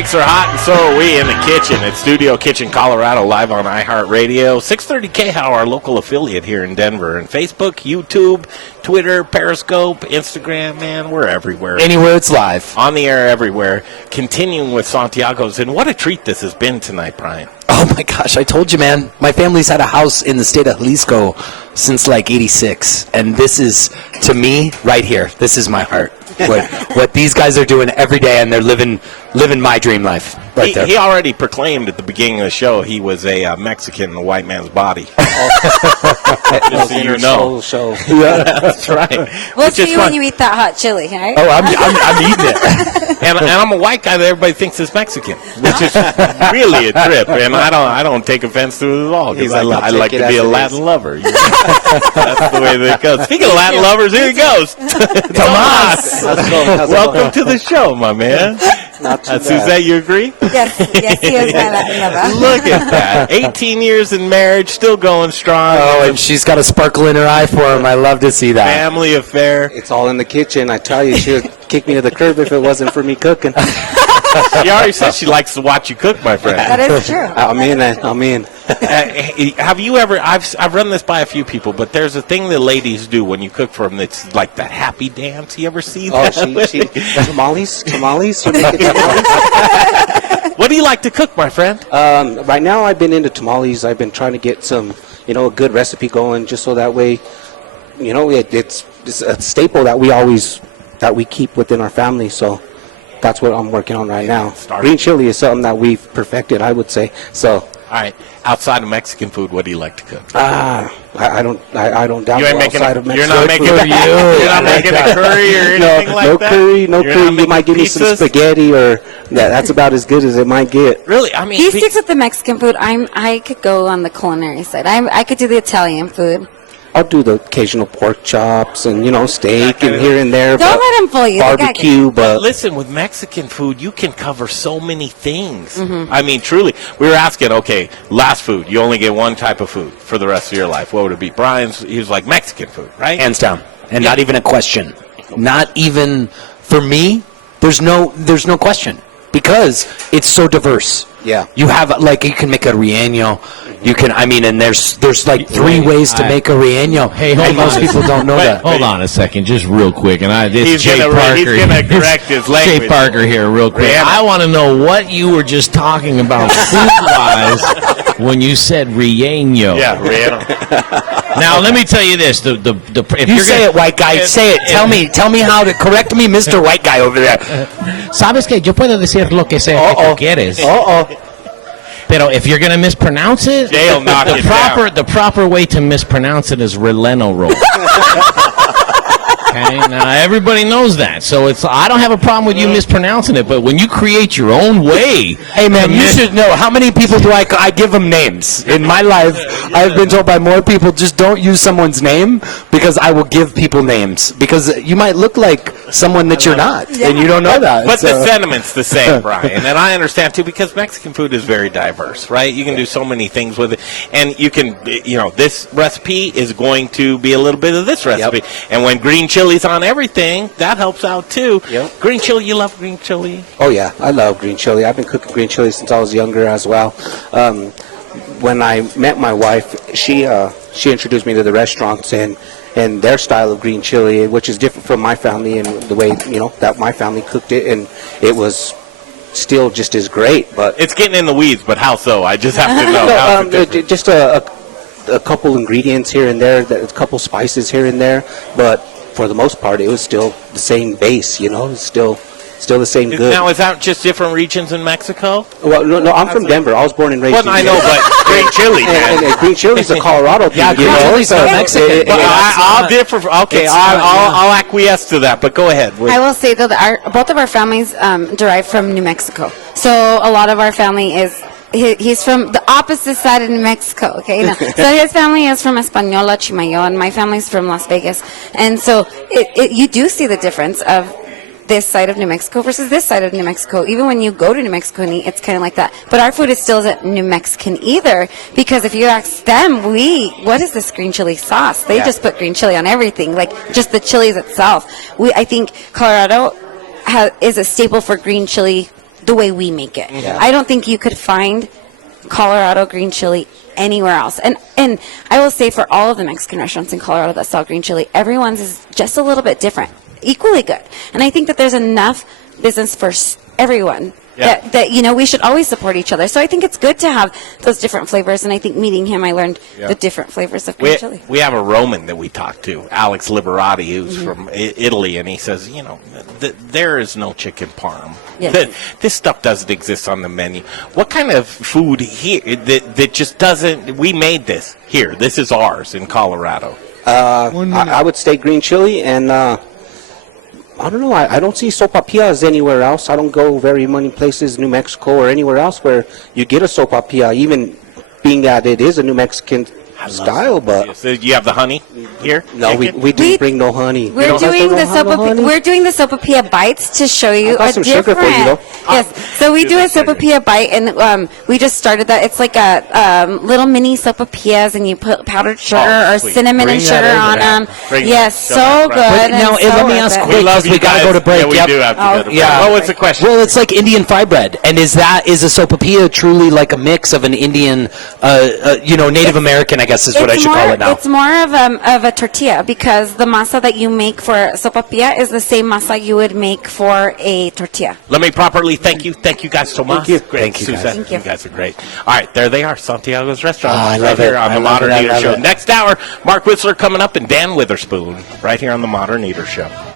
mics are hot, and so are we in the kitchen at Studio Kitchen Colorado, live on iHeartRadio. 630 KHOW, our local affiliate here in Denver. And Facebook, YouTube, Twitter, Periscope, Instagram, man, we're everywhere. Anywhere it's live. On the air everywhere. Continuing with Santiago's. And what a treat this has been tonight, Brian. Oh, my gosh. I told you, man. My family's had a house in the state of Jalisco since, like, 86. And this is, to me, right here. This is my heart. What these guys are doing every day, and they're living my dream life right there. He already proclaimed at the beginning of the show he was a Mexican in a white man's body. Just so you know. Yeah, that's right. We'll see you when you eat that hot chili, right? Oh, I'm eating it. and I'm a white guy that everybody thinks is Mexican, which is really a trip. And I don't take offense to it at all, because I like to be a Latin lover. You know? That's the way that it goes. Speaking of Latin lovers, here he goes. Tomas. Welcome to the show, my man. Not too bad. Suzette, you agree? Yes, he is my Latin lover. Look at that. 18 years in marriage, still going strong. Oh, and she's got a sparkle in her eye for him. I love to see that. Family affair. It's all in the kitchen. I tell you, she would kick me to the curb if it wasn't for me cooking. She already said she likes to watch you cook, my friend. That is true. I'm in. Have you ever, I've run this by a few people, but there's a thing that ladies do when you cook for them that's like that happy dance. You ever see that? Tamales? She make it tamales? What do you like to cook, my friend? Right now I've been into tamales. I've been trying to get some, a good recipe going, just so that way, it's a staple that we keep within our family. So that's what I'm working on right now. Green chili is something that we've perfected, I would say. So. All right. Outside of Mexican food, what do you like to cook? I don't doubt outside of Mexican You're not making food. You're not making a curry or anything like that? No curry. You might give me some spaghetti, or that's about as good as it might get. Really? I mean, he sticks with the Mexican food. I could go on the culinary side. I could do the Italian food. I'll do the occasional pork chops and, steak and here and there. Don't let him fool you. Barbecue, but listen, with Mexican food, you can cover so many things. Mm-hmm. I mean, truly. We were asking, okay, last food. You only get one type of food for the rest of your life. What would it be? He was like Mexican food, right? Hands down. And not even a question. Not even, for me, there's no question. Because it's so diverse. Yeah. You have, you can make a relleno. You can, and there's like three ways to make a relleno. Hey, hold on. Most people don't know that. Hold on a second, just real quick. And he's Jay Parker. He's going to correct his language. Jay Parker here, real quick. I want to know what you were just talking about food-wise when you said relleno. Yeah, relleno. Now, let me tell you this. If you say it, white guy. Say it. Tell me how to correct me, Mr. White Guy over there. ¿Sabes qué? Yo puedo decir lo que sea que tú quieres. Pero if you're going to mispronounce it, the proper way to mispronounce it is relleno roll. Okay, now everybody knows that, so I don't have a problem with you mispronouncing it, but when you create your own way, hey man, you should know how many people do I give them names in my life. I've been told by more people, just don't use someone's name, because I will give people names, because you might look like someone that you're not, and you don't know that. But the sentiment's the same, Brian, and I understand too, because Mexican food is very diverse, right? You can do so many things with it, and you can, this recipe is going to be a little bit of this recipe, and when green chili's on everything, that helps out too. Yep. Green chili, you love green chili? Oh yeah, I love green chili. I've been cooking green chili since I was younger as well. When I met my wife, she introduced me to the restaurants and their style of green chili, which is different from my family and the way that my family cooked it, and it was still just as great. But it's getting in the weeds. But how so? I just have to know. Just a couple ingredients here and there, a couple spices here and there, but for the most part, it was still the same base. It's still the same good. Now, is that just different regions in Mexico? Well, no, I'm from Denver. I was born and raised. Well, I know, but green chili, man. And green chili is a Colorado thing. Yeah, green chili's a Mexican. I'll differ. Okay, I'll acquiesce to that. But go ahead. I will say though that both of our families derive from New Mexico. So a lot of our family is. He's from the opposite side of New Mexico, okay? So his family is from Española, Chimayo, and my family's from Las Vegas. And so you do see the difference of this side of New Mexico versus this side of New Mexico. Even when you go to New Mexico and eat, it's kind of like that. But our food is still isn't New Mexican either, because if you ask them, what is this green chili sauce? They just put green chili on everything, like just the chilies itself. I think Colorado is a staple for green chili the way we make it. I don't think you could find Colorado green chili anywhere else. And I will say for all of the Mexican restaurants in Colorado that sell green chili, everyone's is just a little bit different, equally good. And I think that there's enough business for everyone. Yeah. That we should always support each other. So I think it's good to have those different flavors. And I think meeting him, I learned the different flavors of green chili. We have a Roman that we talked to, Alex Liberati, who's from Italy, and he says, there is no chicken parm. Yes. This stuff doesn't exist on the menu. What kind of food here that just doesn't? We made this here. This is ours in Colorado. I would say green chili, and I don't know. I don't see sopapillas anywhere else. I don't go very many places, New Mexico or anywhere else, where you get a sopapilla, even being that it is a New Mexican style. But So you have the honey here? no, we didn't bring no honey. We're doing the sopapilla bites to show you got a some sugar different. for you, though. Yes, so we do a sopapilla bite, and we just started that. It's like a little mini sopapillas, and you put powdered sugar or sweet. cinnamon Bring and that sugar in. on Yeah. them. Bring Yes, that. so Show good. that, But now, and so let me worth ask it. quick, We love because we you gotta guys. go to break. Yeah, we Yep. do have to go to break. yeah. What was the question? Well, it's like Indian fry bread, and is a sopapilla truly like a mix of an Indian, Native American? I guess is what I should call it now. It's more of a tortilla, because the masa that you make for sopapilla is the same masa you would make for a tortilla. Let me properly thank you. Thank you guys so much. you. Great, Thank you, guys. Suzette. Thank you. You guys are great. All right, there they are, Santiago's Restaurant. Oh, I right love here it. on I the love Modern it. I Eater love Show. it. Next hour, Mark Whistler coming up and Dan Witherspoon right here on the Modern Eater Show.